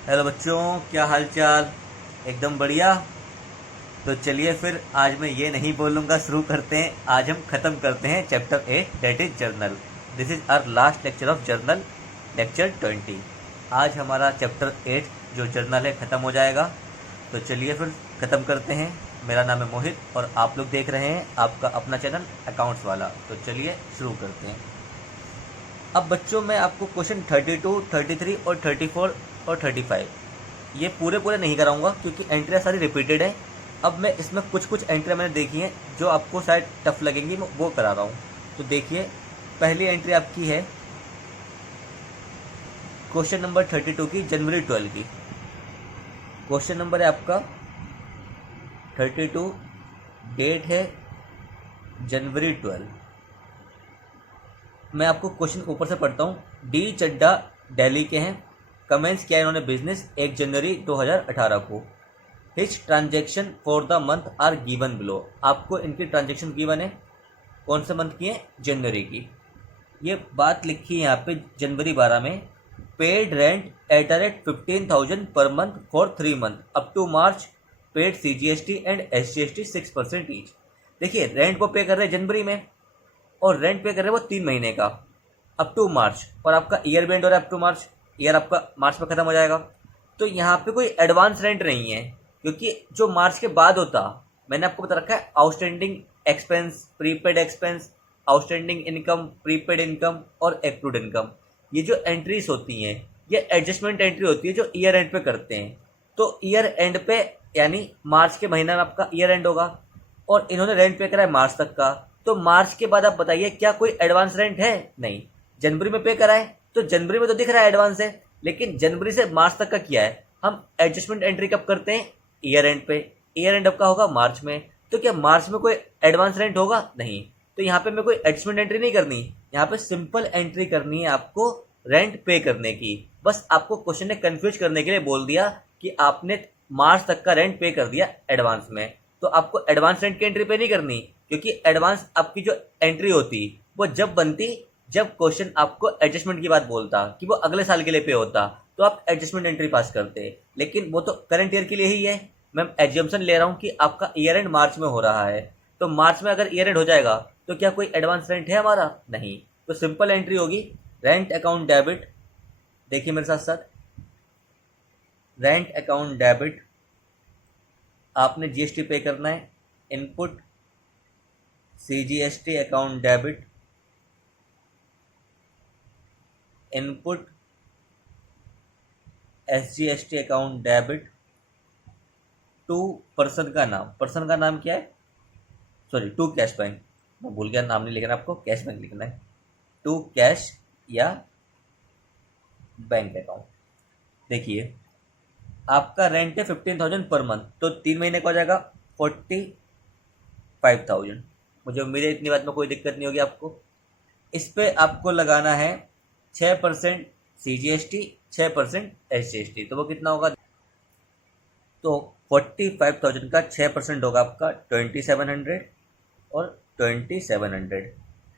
Hello बच्चों, क्या हाल चाल। एकदम बढ़िया। तो चलिए फिर आज मैं ये नहीं बोलूँगा, शुरू करते हैं। आज हम ख़त्म करते हैं chapter 8, that is journal. This is our last lecture of journal, lecture 20। आज हमारा चैप्टर 8 जो जर्नल है ख़त्म हो जाएगा। तो चलिए फिर ख़त्म करते हैं। मेरा नाम है मोहित और आप लोग देख रहे हैं आपका अपना चैनल अकाउंट्स वाला। तो चलिए शुरू करते हैं। अब बच्चों मैं आपको क्वेश्चन 32, 33 और 34 और 35 ये पूरे पूरे नहीं कराऊंगा क्योंकि एंट्रियाँ सारी रिपीटेड है। अब मैं इसमें कुछ कुछ एंट्रियाँ मैंने देखी हैं जो आपको शायद टफ लगेंगी, मैं वो करा रहा हूँ। तो देखिए, पहली एंट्री आपकी है क्वेश्चन नंबर 32 की, जनवरी 12 की। क्वेश्चन नंबर है आपका 32, डेट है जनवरी 12। मैं आपको क्वेश्चन ऊपर से पढ़ता हूँ। डी चड्डा दिल्ली के हैं। कमेंट्स किया इन्होंने बिजनेस 1 जनवरी 2018 को। Which transaction for the month are given below. आपको इनकी ट्रांजेक्शन गिवन है, कौन से मंथ की है? जनवरी की। ये बात लिखी है यहाँ पे जनवरी 12 में। Paid rent at the rate 15,000 per month for 3 month up to March. Paid CGST and SGST 6% each. देखिए, रेंट को पे कर रहे हैं जनवरी में और रेंट पे कर रहे हैं वो 3 महीने का, अप टू मार्च। और आपका ईयर भी एंड हो रहा है अप टू मार्च। ईयर आपका मार्च में खत्म हो जाएगा। तो यहाँ पे कोई एडवांस रेंट नहीं है क्योंकि जो मार्च के बाद होता, मैंने आपको बता रखा है outstanding expense, prepaid expense, outstanding income, prepaid income और एक्रूड इनकम। ये जो एंट्रीज होती हैं ये एडजस्टमेंट एंट्री होती है जो ईयर एंड पे करते हैं। तो ईयर एंड पे यानी मार्च के महीना में आपका ईयर एंड होगा और इन्होंने रेंट पे करा है मार्च तक का। तो मार्च के बाद आप बताइए क्या कोई एडवांस रेंट है? नहीं। जनवरी में पे करा है तो जनवरी में तो दिख रहा है एडवांस है, लेकिन जनवरी से मार्च तक का किया है। हम एडजस्टमेंट एंट्री कब करते हैं? ईयर एंड पे। ईयर एंड आपका होगा मार्च में। तो क्या मार्च में कोई एडवांस रेंट होगा? नहीं। तो यहाँ पे मैं कोई एडजस्टमेंट एंट्री नहीं करनी, यहाँ पे सिंपल एंट्री करनी है आपको रेंट पे करने की। बस आपको क्वेश्चन ने कंफ्यूज करने के लिए बोल दिया कि आपने मार्च तक का रेंट पे कर दिया एडवांस में, तो आपको एडवांस रेंट की एंट्री पे नहीं करनी क्योंकि एडवांस आपकी जो एंट्री होती वो जब बनती जब क्वेश्चन आपको एडजस्टमेंट की बात बोलता कि वो अगले साल के लिए पे होता, तो आप एडजस्टमेंट एंट्री पास करते। लेकिन वो तो करंट ईयर के लिए ही है। मैं एज्यूम्पशन ले रहा हूँ कि आपका ईयर एंड मार्च में हो रहा है, तो मार्च में अगर ईयर एंड हो जाएगा तो क्या कोई एडवांस रेंट है हमारा? नहीं। तो सिंपल एंट्री होगी रेंट अकाउंट डेबिट। देखिए मेरे साथ साथ, रेंट अकाउंट डेबिट, आपने GST पे करना है। Input CGST account debit, input SGST account debit to person का नाम। पर्सन का नाम क्या है? Sorry, to cash bank. मैं भूल गया, नाम नहीं लिखना आपको, कैश बैंक लिखना है। टू कैश या बैंक अकाउंट। देखिए, आपका रेंट है 15,000 पर मंथ, तो 3 महीने का हो जाएगा 45,000। मुझे उम्मीद है इतनी बात में कोई दिक्कत नहीं होगी आपको। इस पे आपको लगाना है 6% CGST, 6% SGST। तो वो कितना होगा? तो 45,000 का 6% होगा आपका 2,700 और 2,700,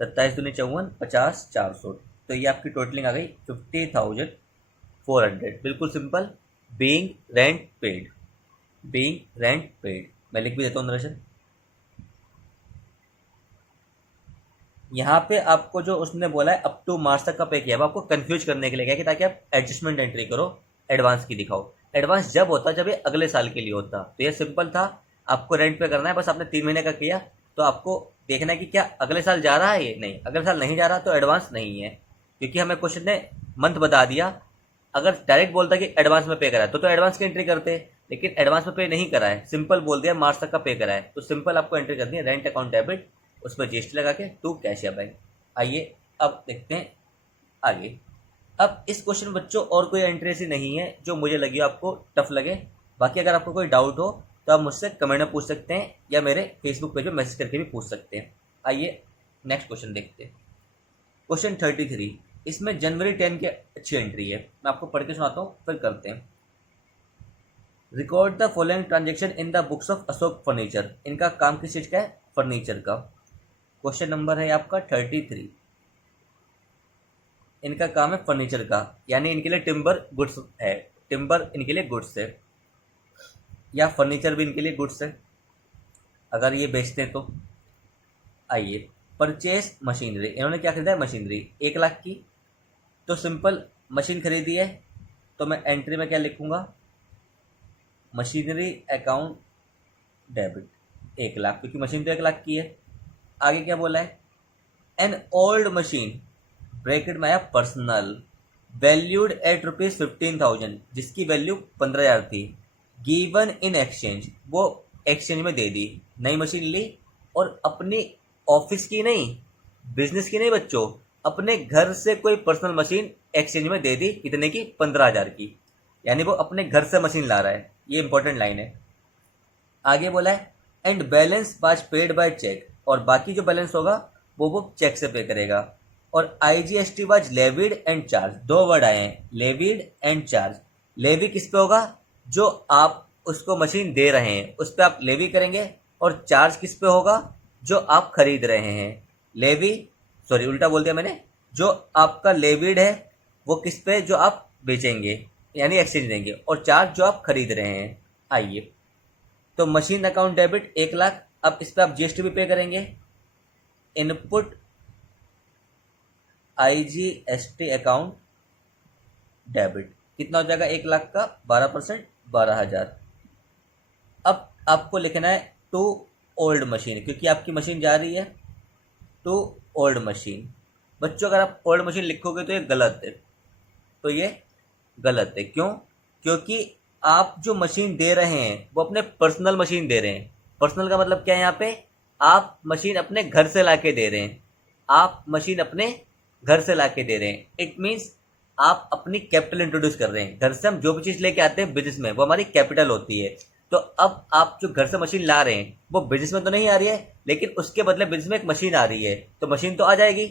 27×2 = 50, 400। तो ये आपकी टोटलिंग आ गई 50,400। बिल्कुल simple. Being rent paid, being rent paid. मैं लिख भी देता हूँ दरअसल। यहाँ पे आपको जो उसने बोला है अप टू मार्च तक का पे किया, वो आपको कंफ्यूज करने के लिए क्या कि ताकि आप एडजस्टमेंट एंट्री करो, एडवांस की दिखाओ। एडवांस जब होता जब ये अगले साल के लिए होता। तो ये सिंपल था, आपको रेंट पे करना है। बस आपने 3 महीने का किया तो आपको देखना है कि क्या अगले साल जा रहा है ये? नहीं। अगले साल नहीं जा रहा तो एडवांस नहीं है, क्योंकि हमें क्वेश्चन ने मंथ बता दिया। अगर डायरेक्ट बोलता कि एडवांस में पे करा है तो एडवांस की एंट्री करते, लेकिन एडवांस में पे नहीं करा है, सिंपल बोल दिया मार्च तक का पे करा है। तो सिंपल आपको एंट्री करनी है रेंट अकाउंट डेबिट, उस पर GST लगा के टू कैश या बैंक। आइए अब देखते हैं आगे। अब इस क्वेश्चन में बच्चों और कोई एंट्री ऐसी नहीं है जो मुझे लगी आपको टफ लगे। बाकी अगर आपको कोई डाउट हो तो आप मुझसे कमेंट में पूछ सकते हैं या मेरे फेसबुक पेज पे मैसेज करके भी पूछ सकते हैं। आइए नेक्स्ट क्वेश्चन देखते हैं। क्वेश्चन 33, इसमें जनवरी 10 की अच्छी एंट्री है, मैं आपको पढ़ के सुनाता हूँ फिर करते हैं। Record the following transaction in the books of Ashok furniture. इनका काम किस चीज़ का है? फर्नीचर का। क्वेश्चन नंबर है आपका 33। इनका काम है फर्नीचर का, यानी इनके लिए टिम्बर गुड्स है। टिम्बर इनके लिए गुड्स है, या फर्नीचर भी इनके लिए गुड्स है अगर ये बेचते हैं तो। आइए, परचेस मशीनरी, इन्होंने क्या खरीदा है? मशीनरी 1 लाख की। तो सिंपल मशीन खरीदी है, तो मैं एंट्री में क्या लिखूंगा? मशीनरी अकाउंट डेबिट 1 लाख, क्योंकि मशीन तो 1 लाख की है। आगे क्या बोला है? एन ओल्ड मशीन ब्रैकेट में आया पर्सनल वैल्यूड एट ₹15,000, जिसकी वैल्यू 15,000 थी। गिवन इन एक्सचेंज, वो एक्सचेंज में दे दी। नई मशीन ली और अपनी ऑफिस की नहीं, बिजनेस की नहीं बच्चों, अपने घर से कोई पर्सनल मशीन एक्सचेंज में दे दी। कितने की? 15,000 की। यानी वो अपने घर से मशीन ला रहा है। ये इंपॉर्टेंट लाइन है। आगे बोला है and balance was paid by cheque, और बाकी जो बैलेंस होगा वो चेक से पे करेगा। और IGST was levied and charge, 2 word आए हैं, लेविड एंड चार्ज। लेवी किस पे होगा? जो आप उसको मशीन दे रहे हैं उस पर आप लेवी करेंगे, और चार्ज किस पे होगा? जो आप खरीद रहे हैं। लेवी, सॉरी उल्टा बोल दिया मैंने, जो आपका लेविड है वो किस पे? जो आप बेचेंगे यानी एक्सचेंज देंगे, और चार्ज जो आप खरीद रहे हैं। आइए, तो मशीन अकाउंट डेबिट 1 लाख। अब इस पे आप GST भी पे करेंगे। इनपुट IGST अकाउंट डेबिट कितना हो जाएगा? 1 लाख का 12%, 12,000। अब आपको लिखना है टू ओल्ड मशीन, क्योंकि आपकी मशीन जा रही है टू ओल्ड मशीन। बच्चों अगर आप ओल्ड मशीन लिखोगे तो ये गलत है, तो ये गलत है। क्यों? क्योंकि आप जो मशीन दे रहे हैं वो अपने पर्सनल मशीन दे रहे हैं। पर्सनल का मतलब क्या है? यहाँ पे आप मशीन अपने घर से लाके दे रहे हैं। आप मशीन अपने घर से लाके दे रहे हैं। इट मीन्स आप अपनी कैपिटल इंट्रोड्यूस कर रहे हैं। घर से हम जो भी चीज़ लेके आते हैं बिजनेस में, वो हमारी कैपिटल होती है। तो अब आप जो घर से मशीन ला रहे हैं वो बिजनेस में तो नहीं आ रही है, लेकिन उसके बदले बिजनेस में एक मशीन आ रही है, तो मशीन तो आ जाएगी,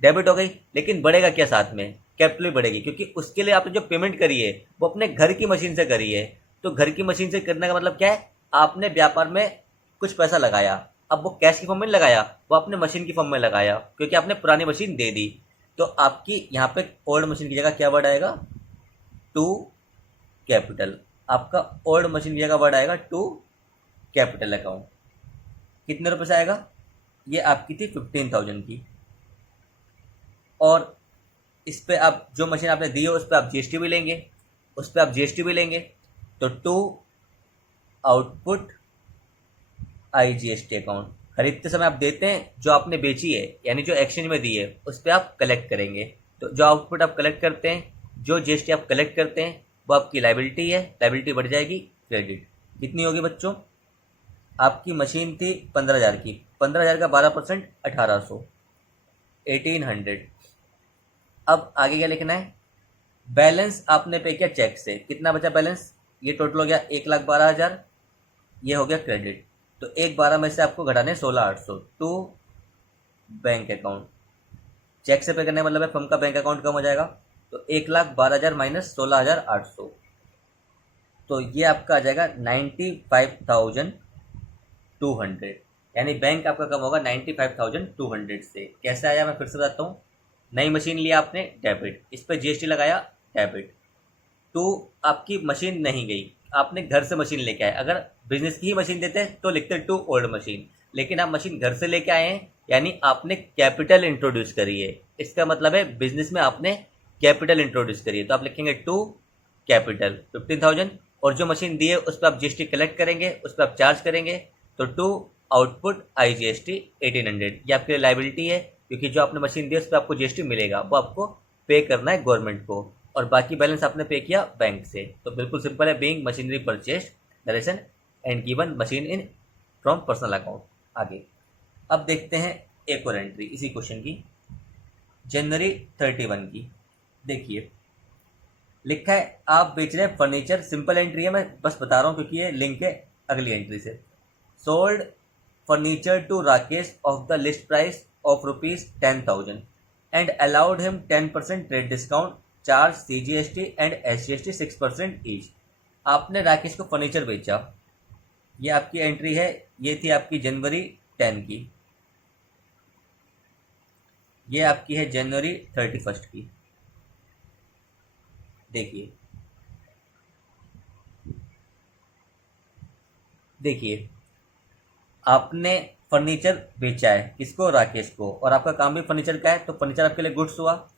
डेबिट हो गई। लेकिन बढ़ेगा क्या साथ में? कैपिटल भी बढ़ेगी, क्योंकि उसके लिए आपने जो पेमेंट करी है वो अपने घर की मशीन से करी है। तो घर की मशीन से करने का मतलब क्या है? आपने व्यापार में कुछ पैसा लगाया, अब वो कैश की फॉर्म में नहीं लगाया, वो आपने मशीन की फॉर्म में लगाया, क्योंकि आपने पुरानी मशीन दे दी। तो आपकी यहाँ पे ओल्ड मशीन की जगह क्या वर्ड आएगा? To capital. आपका ओल्ड मशीन की जगह वर्ड आएगा टू कैपिटल अकाउंट। कितने रुपए से आएगा? ये आपकी थी 15,000 की, और इस पे आप जो मशीन आपने दी है उस पर आप GST भी लेंगे, उस पर आप GST भी लेंगे। तो टू आउटपुट IGST अकाउंट। खरीदते समय आप देते हैं, जो आपने बेची है यानी जो एक्सचेंज में दी है उस पर आप कलेक्ट करेंगे। तो जो आउटपुट आप कलेक्ट करते हैं, जो GST आप कलेक्ट करते हैं, वो आपकी लाइबिलिटी है। लाइबिलिटी बढ़ जाएगी, क्रेडिट। कितनी होगी बच्चों? आपकी मशीन थी 15,000 की, 15,000 का 12%, 1,800, 1,800। अब आगे क्या लिखना है? बैलेंस आपने पे किया चेक से, कितना बचा बैलेंस? ये टोटल हो गया 1,12,000, ये हो गया क्रेडिट। तो 1,12 में से आपको घटाने 16,800 टू बैंक अकाउंट। चेक से पे करने मतलब है फर्म का बैंक अकाउंट कम हो जाएगा। तो 1,12,000 माइनस 16,800, तो ये आपका आ जाएगा 95,200। यानी बैंक आपका कम होगा 95,200 से। कैसे आया मैं फिर से बताता हूँ। नई मशीन लिया आपने, डेबिट, इस पर GST लगाया, डेबिट। टू आपकी मशीन नहीं गई, आपने घर से मशीन लेके आए। अगर बिजनेस की ही मशीन देते हैं तो लिखते टू ओल्ड मशीन, लेकिन आप मशीन घर से लेके आए हैं यानी आपने कैपिटल इंट्रोड्यूस करी है। इसका मतलब है बिजनेस में आपने कैपिटल इंट्रोड्यूस करी है, तो आप लिखेंगे टू कैपिटल 15,000, और जो मशीन दी है उस पर आप GST कलेक्ट करेंगे, उस पर आप चार्ज करेंगे। तो टू आउटपुट IGST 1,800। ये आपके लिए लाइबिलिटी है, क्योंकि जो आपने मशीन दी है उस पर आपको GST मिलेगा, वो आपको पे करना है गवर्नमेंट को, और बाकी बैलेंस आपने पे किया बैंक से। तो बिल्कुल सिंपल है। Being machinery purchased narration and given machine in from personal account. आगे अब देखते हैं एक और एंट्री इसी क्वेश्चन की, जनवरी 31 की। देखिए लिखा है आप बेच रहे हैं फर्नीचर। सिंपल एंट्री है, मैं बस बता रहा हूँ क्योंकि ये लिंक है अगली एंट्री से। Sold furniture to Rakesh of the list price of ₹10,000 and allowed him 10% trade discount, charge CGST and SGST 6% each. आपने राकेश को फर्नीचर बेचा, ये आपकी एंट्री है। ये थी आपकी जनवरी 10 की, ये आपकी है जनवरी 31 की। देखिए देखिए, आपने फर्नीचर बेचा है किसको, राकेश को, और आपका काम भी फर्नीचर का है, तो फर्नीचर आपके लिए गुड्स हुआ।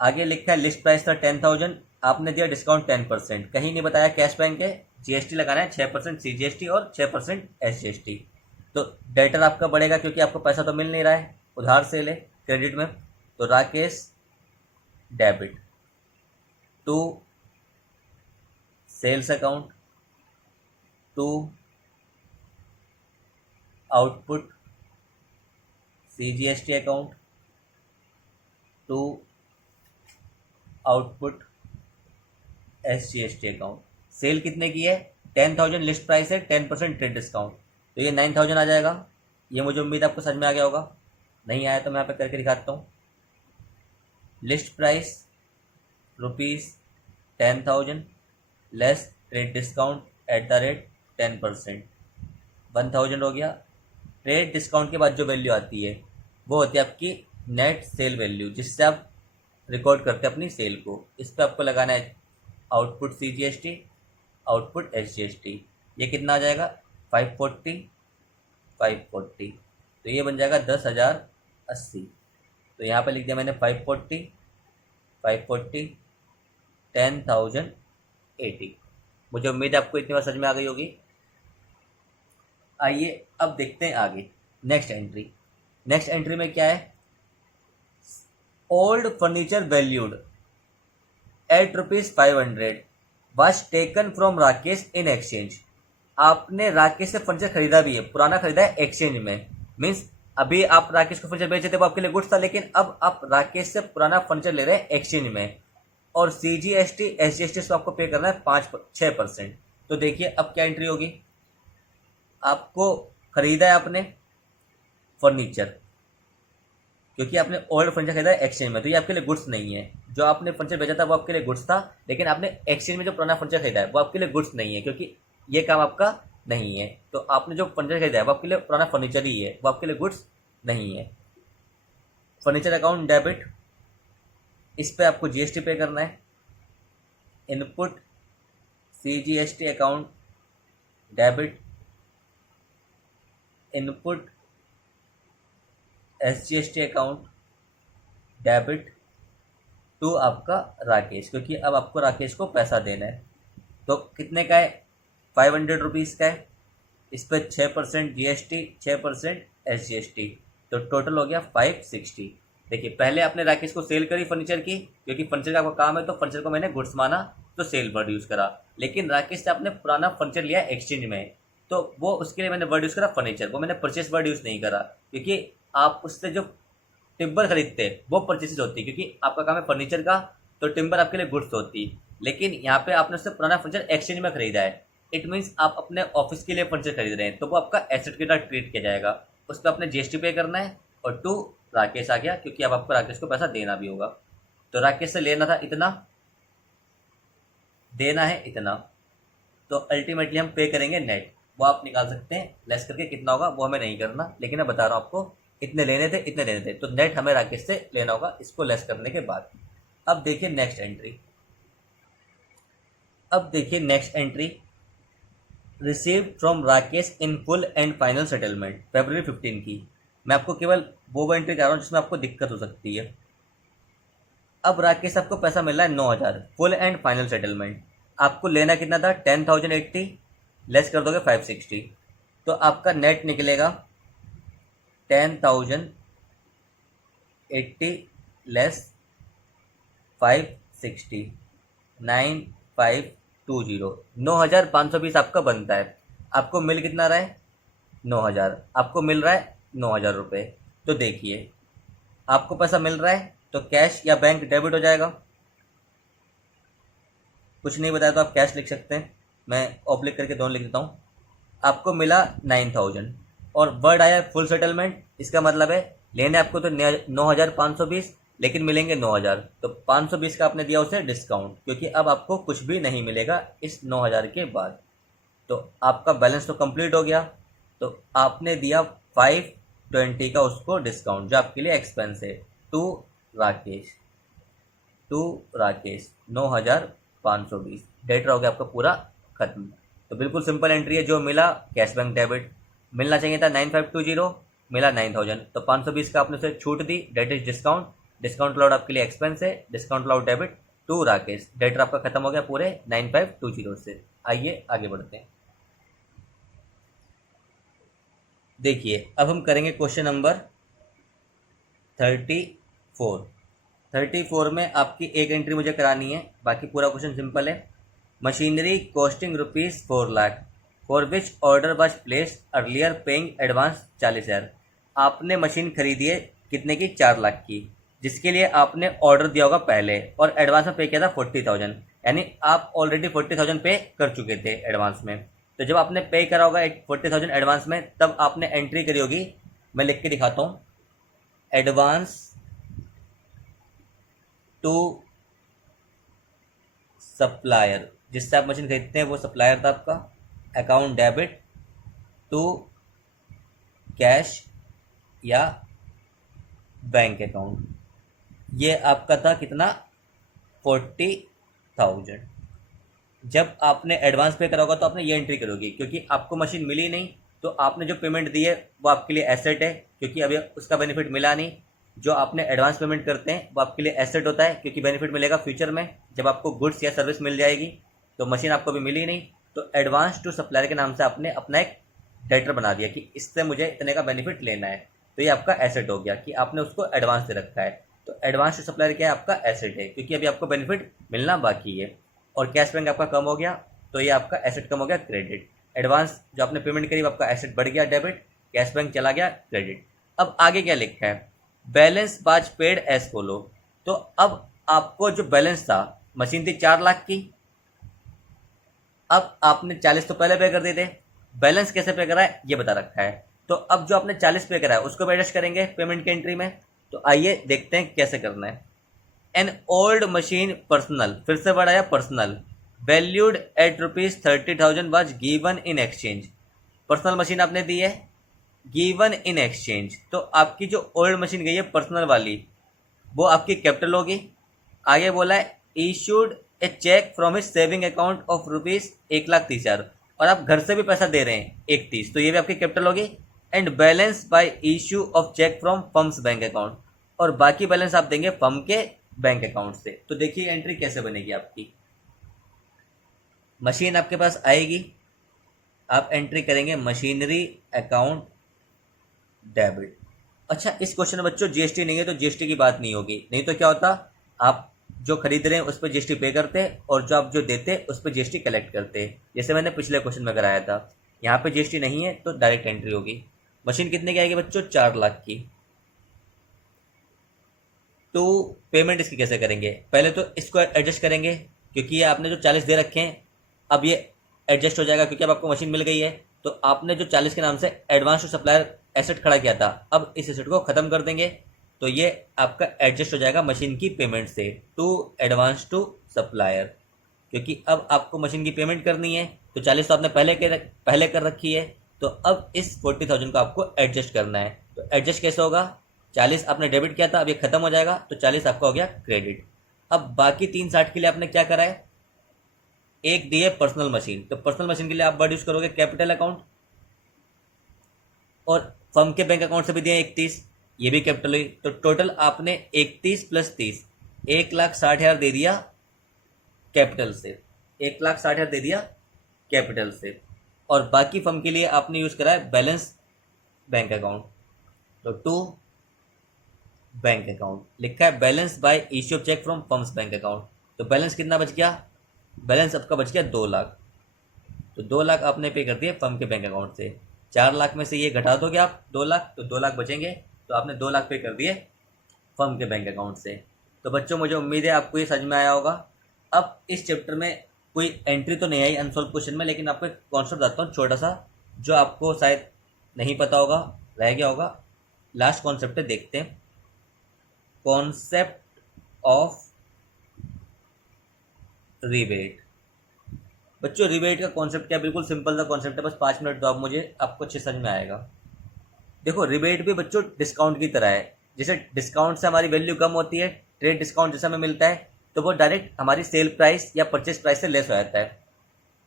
आगे लिखा है लिस्ट प्राइस था 10,000, आपने दिया डिस्काउंट 10%, कहीं नहीं बताया कैश बैंक है, जीएसटी लगाना है 6% सीजीएसटी और 6% एसजीएसटी। तो डेटर आपका बढ़ेगा क्योंकि आपको पैसा तो मिल नहीं रहा है, उधार से ले क्रेडिट में, तो Rakesh debit to sales account to output CGST account to output SGST account. Sale कितने की है, 10,000 लिस्ट प्राइस है, 10% ट्रेड डिस्काउंट, तो ये 9,000 आ जाएगा। ये मुझे उम्मीद आपको समझ में आ गया होगा, नहीं आया तो मैं यहाँ पे करके दिखाता हूँ। List price ₹10,000 less trade discount at the rate 10%, 1,000 हो गया। ट्रेड डिस्काउंट के बाद जो वैल्यू आती है वो होती है आपकी नेट सेल वैल्यू, जिससे आप रिकॉर्ड करते हैं अपनी सेल को। इस पर आपको लगाना है आउटपुट सीजीएसटी, आउटपुट एसजीएसटी। ये कितना आ जाएगा, 540, तो ये बन जाएगा 10,080। तो यहाँ पे लिख दिया मैंने 540, 10,080। मुझे उम्मीद है आपको इतनी बार समझ में आ गई होगी। आइए अब देखते हैं आगे नेक्स्ट एंट्री। नेक्स्ट एंट्री में क्या है, old furniture valued at ₹500 was taken from Rakesh in exchange. आपने राकेश से फर्नीचर खरीदा भी है, पुराना खरीदा है एक्सचेंज में, मीन्स अभी आप राकेश को फर्नीचर बेचे थे वो आपके लिए गुड्स था, लेकिन अब आप राकेश से पुराना फर्नीचर ले रहे हैं एक्सचेंज में, और सीजीएसटी एसजीएसटी से आपको पे करना है 6%। तो देखिए अब क्या एंट्री होगी, आपको खरीदा है आपने फर्नीचर, क्योंकि आपने ओल्ड फर्नीचर खरीदा है एक्सचेंज में, तो ये आपके लिए गुड्स नहीं है। जो आपने फर्नीचर बेचा था वो आपके लिए गुड्स था, लेकिन आपने एक्सचेंज में जो पुराना फर्नीचर खरीदा है वो आपके लिए गुड्स नहीं है, क्योंकि ये काम आपका नहीं है। तो आपने जो फर्नीचर खरीदा है वो आपके लिए पुराना फर्नीचर ही है, वो आपके लिए गुड्स नहीं है। फर्नीचर अकाउंट डेबिट, इस पे आपको जीएसटी पे करना है। Input CGST account debit, input SGST account debit to आपका राकेश, क्योंकि अब आपको राकेश को पैसा देना है। तो कितने का है, 500 रुपीज़ का है, इस पर 6% जीएसटी, 6% एसजीएसटी, तो टोटल हो गया 560। देखिए पहले आपने राकेश को सेल करी फर्नीचर की, क्योंकि फर्नीचर का आपका काम है, तो फर्नीचर को मैंने गुड्स माना तो सेल वर्ड यूज़ करा। लेकिन राकेश से आपने पुराना फर्नीचर लिया एक्सचेंज में, तो वो उसके लिए मैंने वर्ड यूज़ करा फर्नीचर, वो मैंने परचेस वर्ड यूज़ नहीं करा, क्योंकि आप उससे जो टिम्बर खरीदते हैं वो परचेसेज होती है, क्योंकि आपका काम है फर्नीचर का, तो टिम्बर आपके लिए गुड्स होती है। लेकिन यहाँ पे आपने उससे पुराना फर्नीचर एक्सचेंज में खरीदा है, इट मीन्स आप अपने ऑफिस के लिए फर्नीचर खरीद रहे हैं, तो वो आपका एसेट की तरह ट्रीट किया जाएगा। उस पर आपने जीएसटी पे करना है, और टू राकेश आ गया, क्योंकि अब आपको राकेश को पैसा देना भी होगा। तो राकेश से लेना था इतना, देना है इतना, तो अल्टीमेटली हम पे करेंगे नेट, वो आप निकाल सकते हैं लेस करके कितना होगा, वो हमें नहीं करना, लेकिन मैं बता रहा हूँ आपको इतने लेने थे इतने देने थे, तो नेट हमें राकेश से लेना होगा इसको लेस करने के बाद। अब देखिए नेक्स्ट एंट्री, अब देखिए next entry, received from Rakesh in full and final settlement February 15 की। मैं आपको केवल वो एंट्री कर रहा हूँ जिसमें आपको दिक्कत हो सकती है। अब राकेश आपको पैसा मिल रहा है 9,000 फुल एंड फाइनल सेटलमेंट, आपको लेना कितना था 10,080, लेस कर दोगे 560, तो आपका नेट निकलेगा 10,080 लेस 560, 9,520, 9,520 आपका बनता है। आपको मिल कितना रहा है 9,000, आपको मिल रहा है 9,000 रुपये। तो देखिए आपको पैसा मिल रहा है तो कैश या बैंक डेबिट हो जाएगा, कुछ नहीं बताया तो आप कैश लिख सकते हैं, मैं ऑब्लिक करके दोनों लिख देता हूँ। आपको मिला 9,000 और वर्ड आया फुल सेटलमेंट, इसका मतलब है लेने आपको तो 9,520, लेकिन मिलेंगे 9,000, तो 520 का आपने दिया उसे डिस्काउंट, क्योंकि अब आपको कुछ भी नहीं मिलेगा इस 9,000 के बाद। तो आपका बैलेंस तो कंप्लीट हो गया, तो आपने दिया 520 का उसको डिस्काउंट जो आपके लिए एक्सपेंस है, टू राकेश 9,520, डेट हो गया आपका पूरा खत्म। तो बिल्कुल सिंपल एंट्री है, जो मिला कैश बैंक डेबिट। मिलना चाहिए था 9520, मिला 9000, तो 520 का आपने उसे छूट दी, that is discount. Discount allowed आपके लिए एक्सपेंस है, discount allowed debit to Rakesh. Debtor आपका खत्म हो गया पूरे 9520 से। आइए आगे बढ़ते हैं। देखिए अब हम करेंगे क्वेश्चन नंबर 34। 34 में आपकी एक एंट्री मुझे करानी है, बाकी पूरा क्वेश्चन सिंपल है। Machinery costing ₹4,00,000 for which order was placed earlier paying advance 40,000। आपने मशीन खरीदी है कितने की? 4,00,000 की, जिसके लिए आपने ऑर्डर दिया होगा पहले और एडवांस में पे किया था 40,000, यानी आप ऑलरेडी 40,000 पे कर चुके थे एडवांस में। तो जब आपने पे करा होगा 40,000 एडवांस में, तब आपने एंट्री करी होगी, मैं लिख के दिखाता हूँ, एडवांस टू सप्लायर, जिससे आप मशीन खरीदते हैं वो सप्लायर था आपका। अकाउंट डेबिट टू कैश या बैंक अकाउंट, ये आपका था कितना? 40,000। जब आपने एडवांस पे करा होगा तो आपने ये एंट्री करोगी, क्योंकि आपको मशीन मिली नहीं, तो आपने जो पेमेंट दी है वो आपके लिए एसेट है, क्योंकि अभी उसका बेनिफिट मिला नहीं। जो आपने एडवांस पेमेंट करते हैं वो आपके लिए एसेट होता है, क्योंकि बेनिफिट मिलेगा फ्यूचर में जब आपको गुड्स या सर्विस मिल जाएगी। तो मशीन आपको अभी मिली नहीं, तो एडवांस टू सप्लायर के नाम से आपने अपना एक डेटर बना दिया कि इससे मुझे इतने का बेनिफिट लेना है, तो ये आपका एसेट हो गया कि आपने उसको एडवांस दे रखा है। तो एडवांस टू सप्लायर क्या है? आपका एसेट है, क्योंकि अभी आपको बेनिफिट मिलना बाकी है। और कैश बैंक आपका कम हो गया, तो ये आपका एसेट कम हो गया, क्रेडिट। एडवांस जो आपने पेमेंट करी आपका एसेट बढ़ गया, डेबिट। कैश बैंक चला गया, क्रेडिट। अब आगे क्या लिखा है? Balance was paid as follow. तो अब आपको जो बैलेंस था, मशीन थी 4,00,000 की, अब आपने 40 तो पहले पे कर दिए थे, बैलेंस कैसे पे करा है ये बता रखा है। तो अब जो आपने 40 पे करा है उसको भी एडजस्ट करेंगे पेमेंट की एंट्री में। तो आइए देखते हैं कैसे करना है। एन ओल्ड मशीन पर्सनल, फिर से बढ़ाया personal, valued at ₹30,000 was given in exchange. Personal machine आपने दी है, गिवन इन एक्सचेंज, तो आपकी जो ओल्ड मशीन गई है पर्सनल वाली, वो आपकी कैपिटल होगी। आगे बोला है issued a cheque from his saving account of ₹1,30,000, और आप घर से भी पैसा दे रहे हैं 31, तो ये भी आपकी कैपिटल होगी। And balance by issue of cheque from firm's bank account, और बाकी बैलेंस आप देंगे फर्म के बैंक अकाउंट से। तो देखिए एंट्री कैसे बनेगी आपकी। मशीन आपके पास आएगी, आप एंट्री करेंगे मशीनरी अकाउंट डेबिट। अच्छा, इस क्वेश्चन में बच्चों जीएसटी नहीं है, तो जीएसटी की बात नहीं होगी। नहीं तो क्या होता, आप जो खरीद रहे हैं उस पर जीएसटी पे करते और जो आप जो देते उस पर जीएसटी कलेक्ट करते, जैसे मैंने पिछले क्वेश्चन में कराया था। यहाँ पे जीएसटी नहीं है तो डायरेक्ट एंट्री होगी। मशीन कितने की आएगी बच्चों? 4,00,000 की। तो पेमेंट इसकी कैसे करेंगे? पहले तो इसको एडजस्ट करेंगे, क्योंकि ये आपने जो 40 दे रखे हैं, अब ये एडजस्ट हो जाएगा क्योंकि अब आपको मशीन मिल गई है। तो आपने जो 40 के नाम से एडवांस टू सप्लायर एसेट खड़ा किया था, अब इस एसेट को खत्म कर देंगे, तो ये आपका एडजस्ट हो जाएगा मशीन की पेमेंट से टू एडवांस टू सप्लायर, क्योंकि अब आपको मशीन की पेमेंट करनी है। तो 40 तो आपने पहले कर रखी है, तो अब इस 40,000 को आपको एडजस्ट करना है। तो एडजस्ट कैसे होगा? 40 आपने डेबिट किया था, अब ये खत्म हो जाएगा, तो 40 आपका हो गया क्रेडिट। अब बाकी 360 के लिए आपने क्या करा है? एक दी है पर्सनल मशीन, तो पर्सनल मशीन के लिए आप वर्ड यूज करोगे कैपिटल अकाउंट, और फर्म के बैंक अकाउंट से भी दिए 31, ये भी कैपिटल हुई। तो टोटल आपने 31 + 30 1,60,000 दे दिया कैपिटल से, 1,60,000 दे दिया कैपिटल से। और बाकी फर्म के लिए आपने यूज करा है बैलेंस बैंक अकाउंट, तो टू बैंक अकाउंट लिखा है balance by issue of cheque from firm's bank account. तो बैलेंस कितना बच गया? बैलेंस आपका बच गया 2,00,000। तो 2,00,000 आपने पे कर दिए फर्म के बैंक अकाउंट से। 4,00,000 में से ये घटा दोगे आप 2,00,000, तो 2,00,000 बचेंगे, तो आपने 2,00,000 पे कर दिए फर्म के बैंक अकाउंट से। तो बच्चों मुझे उम्मीद है आपको ये समझ में आया होगा। अब इस चैप्टर में कोई एंट्री तो नहीं आई अनसॉल्व क्वेश्चन में, लेकिन आपको एक कॉन्सेप्ट बताता हूँ छोटा सा, जो आपको शायद नहीं पता होगा, रह गया होगा। लास्ट कॉन्सेप्ट है, देखते हैं। Concept of rebate. बच्चों रिबेट का कॉन्सेप्ट क्या? बिल्कुल सिंपल सा कॉन्सेप्ट है, बस 5 मिनट दो आप मुझे, आपको अच्छे समझ में आएगा। देखो रिबेट भी बच्चों डिस्काउंट की तरह है। जैसे डिस्काउंट से हमारी वैल्यू कम होती है, ट्रेड डिस्काउंट जैसे हमें मिलता है, तो वो डायरेक्ट हमारी सेल प्राइस या परचेस प्राइस से लेस हो जाता है।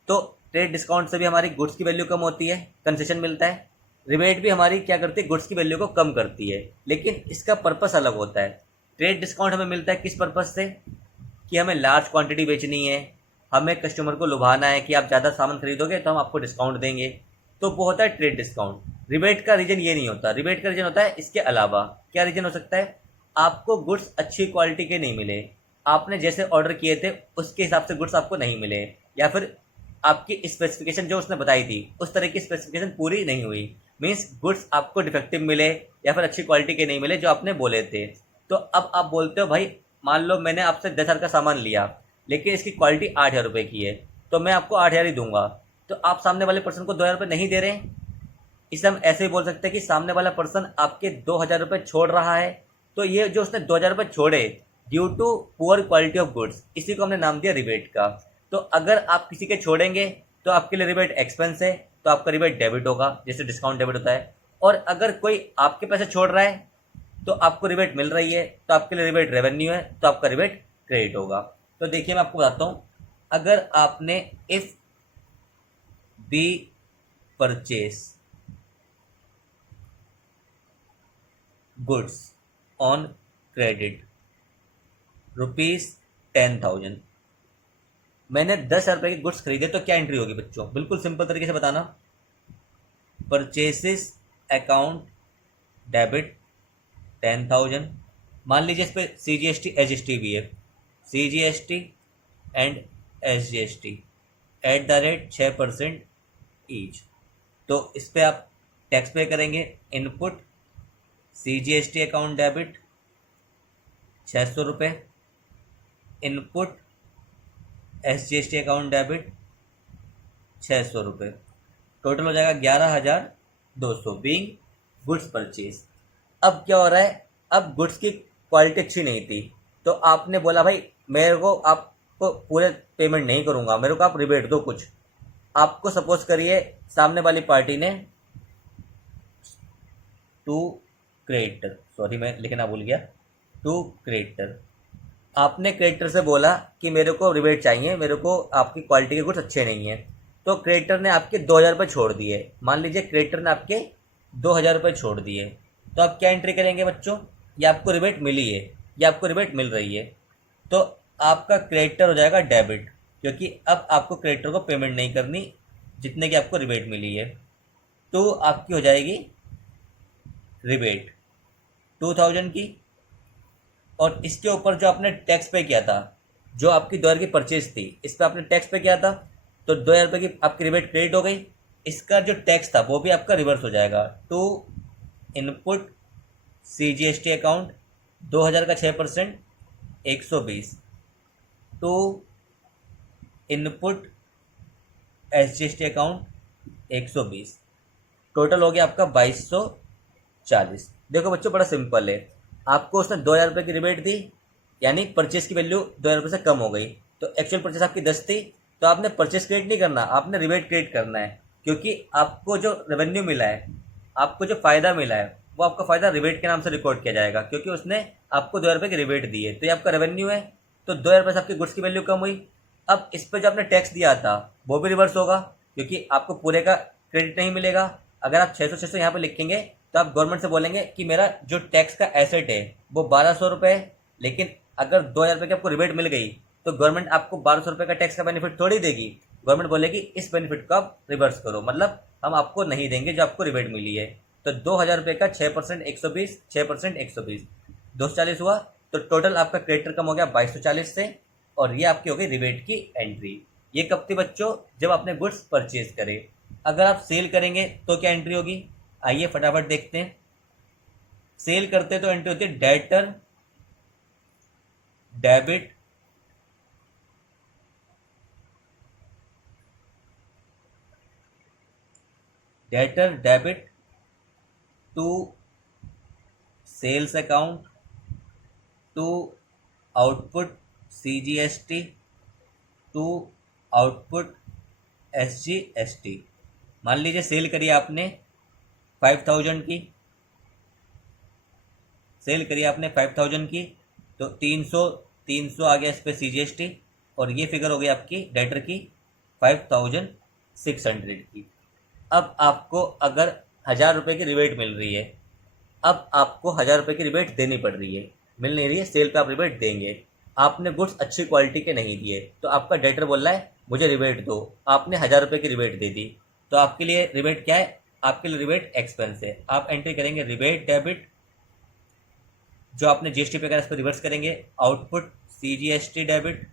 तो ट्रेड डिस्काउंट से भी हमारी गुड्स की वैल्यू कम होती है, कंसेशन मिलता है। रिबेट भी हमारी क्या करती है, गुड्स की वैल्यू को कम करती है, लेकिन इसका पर्पस अलग होता है। ट्रेड डिस्काउंट हमें मिलता है किस पर्पस से, कि हमें लार्ज क्वांटिटी बेचनी है, हमें कस्टमर को लुभाना है कि आप ज़्यादा सामान खरीदोगे तो हम आपको डिस्काउंट देंगे, तो वो होता है ट्रेड डिस्काउंट। रिबेट का रीजन ये नहीं होता, रिबेट का रीजन होता है इसके अलावा। क्या रीजन हो सकता है, आपको गुड्स अच्छी क्वालिटी के नहीं मिले, आपने जैसे ऑर्डर किए थे उसके हिसाब से गुड्स आपको नहीं मिले, या फिर आपकी स्पेसिफिकेशन जो उसने बताई थी उस तरह की स्पेसिफिकेशन पूरी नहीं हुई, मीन्स गुड्स आपको डिफेक्टिव मिले या फिर अच्छी क्वालिटी के नहीं मिले जो आपने बोले थे। तो अब आप बोलते हो भाई मान लो मैंने आपसे 10,000 का सामान लिया लेकिन इसकी क्वालिटी 8,000 रुपये की है, तो मैं आपको 8,000 ही दूंगा, तो आप सामने वाले पर्सन को 2,000 रुपये नहीं दे रहे हैं। इसे हम ऐसे ही बोल सकते हैं कि सामने वाला पर्सन आपके 2,000 रुपये छोड़ रहा है, तो ये जो उसने 2,000 रुपये छोड़े due to poor quality of goods, इसी को हमने नाम दिया रिबेट का। तो अगर आप किसी के छोड़ेंगे तो आपके लिए रिबेट एक्सपेंस है, तो आपका रिबेट डेबिट होगा, जैसे डिस्काउंट डेबिट होता है। और अगर कोई आपके पैसे छोड़ रहा है तो आपको रिबेट मिल रही है, तो आपके लिए रिबेट रेवेन्यू है, तो आपका रिबेट क्रेडिट होगा। तो देखिए मैं आपको बताता हूँ, अगर आपने if B purchase goods on credit ₹10,000, मैंने 10,000 रुपये के गुड्स खरीदे, तो क्या एंट्री होगी बच्चों, बिल्कुल सिंपल तरीके से बताना। परचेसेस अकाउंट डेबिट 10,000, मान लीजिए इस पर CGST SGST भी है, CGST एंड SGST @6% ईच, तो इस पर आप टैक्स पे करेंगे। इनपुट CGST अकाउंट डेबिट 600 रुपये, इनपुट SGST अकाउंट डेबिट 600 रुपये, टोटल हो जाएगा 11,200 बीइंग गुड्स परचेज। अब क्या हो रहा है, अब गुड्स की क्वालिटी अच्छी नहीं थी, तो आपने बोला भाई मेरे को आपको पूरे पेमेंट नहीं करूंगा, मेरे को आप रिबेट दो कुछ। आपको सपोज करिए सामने वाली पार्टी ने टू क्रेडिटर, सॉरी मैं लिखना भूल गया, टू क्रेडिटर, आपने क्रेडिटर से बोला कि मेरे को रिबेट चाहिए, मेरे को आपकी क्वालिटी के गुड्स अच्छे नहीं हैं, तो क्रेडिटर ने आपके 2,000 रुपये छोड़ दिए। मान लीजिए क्रेडिटर ने आपके 2,000 रुपये छोड़ दिए, तो आप क्या एंट्री करेंगे बच्चों, या आपको रिबेट मिली है या आपको रिबेट मिल रही है, तो आपका क्रेडिटर हो जाएगा डेबिट, क्योंकि अब आपको क्रेडिटर को पेमेंट नहीं करनी जितने की आपको रिबेट मिली है, तो आपकी हो जाएगी रिबेट 2,000 की। और इसके ऊपर जो आपने टैक्स पे किया था, जो आपकी 2,000 की परचेज थी, इस पर आपने टैक्स पे किया था, तो 2,000 रुपये की आपकी रिबेट क्रेडिट हो गई, इसका जो टैक्स था वो भी आपका रिवर्स हो जाएगा। टू इनपुट CGST अकाउंट 2,000 का 6% 120, to input SGST account 120, total हो गया आपका 2,240। देखो बच्चों बड़ा सिंपल है, आपको उसने 2,000 रुपये की रिबेट दी, यानी परचेस की वैल्यू 2,000 रुपये से कम हो गई, तो एक्चुअल परचेस आपकी 10 थी, तो आपने परचेस क्रेडिट नहीं करना, आपने रिबेट क्रेडिट करना है, क्योंकि आपको जो रेवेन्यू मिला है, आपको जो फ़ायदा मिला है, वो आपका फ़ायदा रिबेट के नाम से रिकॉर्ड किया जाएगा, क्योंकि उसने आपको 2,000 रुपये की रिबेट दी है, तो ये आपका रेवेन्यू है, तो 2,000 रुपये से आपकी गुड्स की वैल्यू कम हुई। अब इस पर जो आपने टैक्स दिया था वो भी रिवर्स होगा, क्योंकि आपको पूरे का क्रेडिट नहीं मिलेगा। अगर आप 600 यहाँ पे लिखेंगे तो आप गवर्नमेंट से बोलेंगे कि मेरा जो टैक्स का एसेट है वो 1,200 रुपये है, लेकिन अगर 2,000 रुपये की आपको रिबेट मिल गई तो गवर्नमेंट आपको 1,200 रुपये का टैक्स का बेनिफिट थोड़ी देगी, गवर्नमेंट बोलेगी इस बेनिफिट को आप रिवर्स करो, मतलब हम आपको नहीं देंगे जो आपको रिबेट मिली है। तो 2,000 रुपये का 6% 120, 6% 120, 240 हुआ, तो टोटल आपका क्रेडिटर कम हो गया 2,240 से, और ये आपकी हो गई रिबेट की एंट्री। ये कब थी बच्चों, जब आपने गुड्स परचेज करे। अगर आप सेल करेंगे तो क्या एंट्री होगी, आइए फटाफट देखते हैं। सेल करते तो एंट्री होती है debtor debit to sales account to output CGST to output SGST। मान लीजिए सेल करी आपने 5,000 की, सेल करी आपने 5,000 की, तो 300 आ गया इस पे CGST, और ये फिगर हो गई आपकी डेटर की 5600 की। अब आपको अगर 1000 रुपये की रिबेट मिल रही है, अब आपको 1000 रुपये की रिबेट देनी पड़ रही है, मिल नहीं रही है, सेल पे आप रिबेट देंगे। आपने गुड्स अच्छी क्वालिटी के नहीं दिए, तो आपका डेटर बोल रहा है मुझे रिबेट दो, आपने 1000 रुपये की रिबेट दे दी, तो आपके लिए रिबेट क्या है? आपके लिए रिबेट एक्सपेंस है। आप एंट्री करेंगे रिबेट डेबिट, जो आपने जीएसटी पे करा इस पर रिवर्स करेंगे, output CGST debit,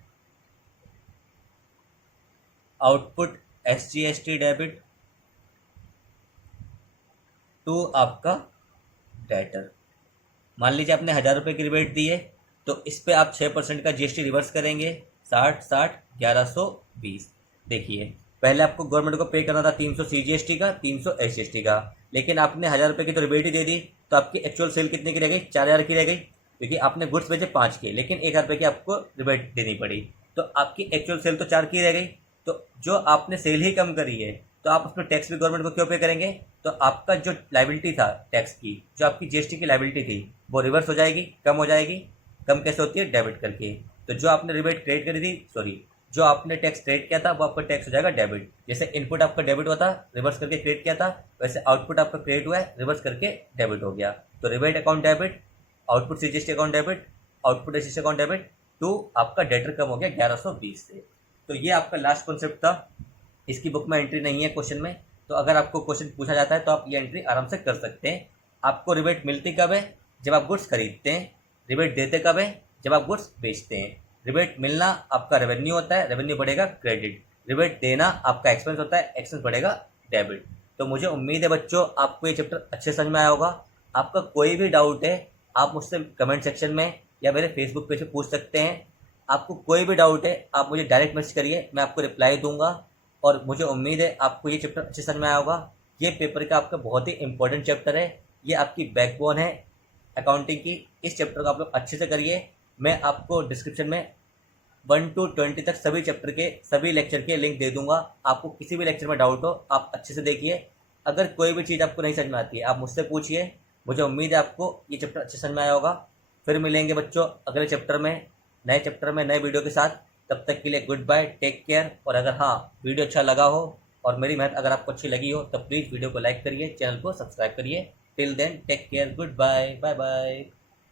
output SGST debit to आपका डेटर। मान लीजिए आपने 1000 रुपये की रिबेट दी है, तो इस पे आप 6% का जीएसटी रिवर्स करेंगे, 60 1120। देखिए पहले आपको गवर्नमेंट को पे करना था 300 सीजीएसटी का, 300 एसजीएसटी का, लेकिन आपने 1000 रुपये की तो रिबेट ही दे दी, तो आपकी एक्चुअल सेल कितने की रह गई? 4000 की रह गई, क्योंकि आपने गुड्स बेचे 5 के, लेकिन 1000 रुपये की आपको रिबेट देनी पड़ी, तो आपकी एक्चुअल सेल तो 4 की रह गई। तो जो आपने सेल ही कम करी है, तो आप उसमें टैक्स भी गवर्नमेंट को क्यों पे करेंगे? तो आपका जो लाइबिलिटी था टैक्स की, जो आपकी जीएसटी की लाइबिलिटी थी, वो रिवर्स हो जाएगी, कम हो जाएगी। कम कैसे होती है? डेबिट करके। तो जो आपने रिबेट क्रेडिट करी थी, सॉरी, जो आपने टैक्स क्रेडिट किया था, वो आपका टैक्स हो जाएगा डेबिट। जैसे इनपुट आपका डेबिट हुआ था, रिवर्स करके क्रेडिट किया था, वैसे आउटपुट आपका क्रेडिट हुआ है, रिवर्स करके डेबिट हो गया। तो rebate account debit, output CGST account debit, output SGST account debit to आपका डेटर कम हो गया 1120 से। तो ये आपका लास्ट कॉन्सेप्ट था। इसकी बुक में एंट्री नहीं है क्वेश्चन में, तो अगर आपको क्वेश्चन पूछा जाता है तो आप ये एंट्री आराम से कर सकते हैं। आपको रिबेट मिलती कब है? जब आप गुड्स खरीदते हैं। रिबेट देते कब है? जब आप गुड्स बेचते हैं। रिबेट मिलना आपका रेवेन्यू होता है, रेवेन्यू बढ़ेगा क्रेडिट। रिबेट देना आपका एक्सपेंस होता है, एक्सपेंस बढ़ेगा डेबिट। तो मुझे उम्मीद है बच्चों आपको ये चैप्टर अच्छे समझ में आया होगा। आपका कोई भी डाउट है आप मुझसे कमेंट सेक्शन में या मेरे फेसबुक पेज पे पूछ सकते हैं। आपको कोई भी डाउट है आप मुझे डायरेक्ट मैसेज करिए, मैं आपको रिप्लाई दूंगा। और मुझे उम्मीद है आपको ये चैप्टर अच्छे समझ में आया होगा। ये पेपर का आपका बहुत ही इंपॉर्टेंट चैप्टर है, ये आपकी बैकबोन है अकाउंटिंग की। इस चैप्टर को आप लोग अच्छे से करिए। मैं आपको डिस्क्रिप्शन में 1 to 20 तक सभी चैप्टर के सभी लेक्चर के लिंक दे दूंगा। आपको किसी भी लेक्चर में डाउट हो आप अच्छे से देखिए। अगर कोई भी चीज़ आपको नहीं समझ में आती है आप मुझसे पूछिए। मुझे उम्मीद है आपको ये चैप्टर अच्छे समझ में आया होगा। फिर मिलेंगे बच्चों अगले चैप्टर में, नए चैप्टर में, नए वीडियो के साथ। तब तक के लिए गुड बाय, टेक केयर। और अगर हाँ वीडियो अच्छा लगा हो और मेरी मेहनत अगर आपको अच्छी लगी हो तो प्लीज़ वीडियो को लाइक करिए, चैनल को सब्सक्राइब करिए। Till then take care, good bye, bye bye.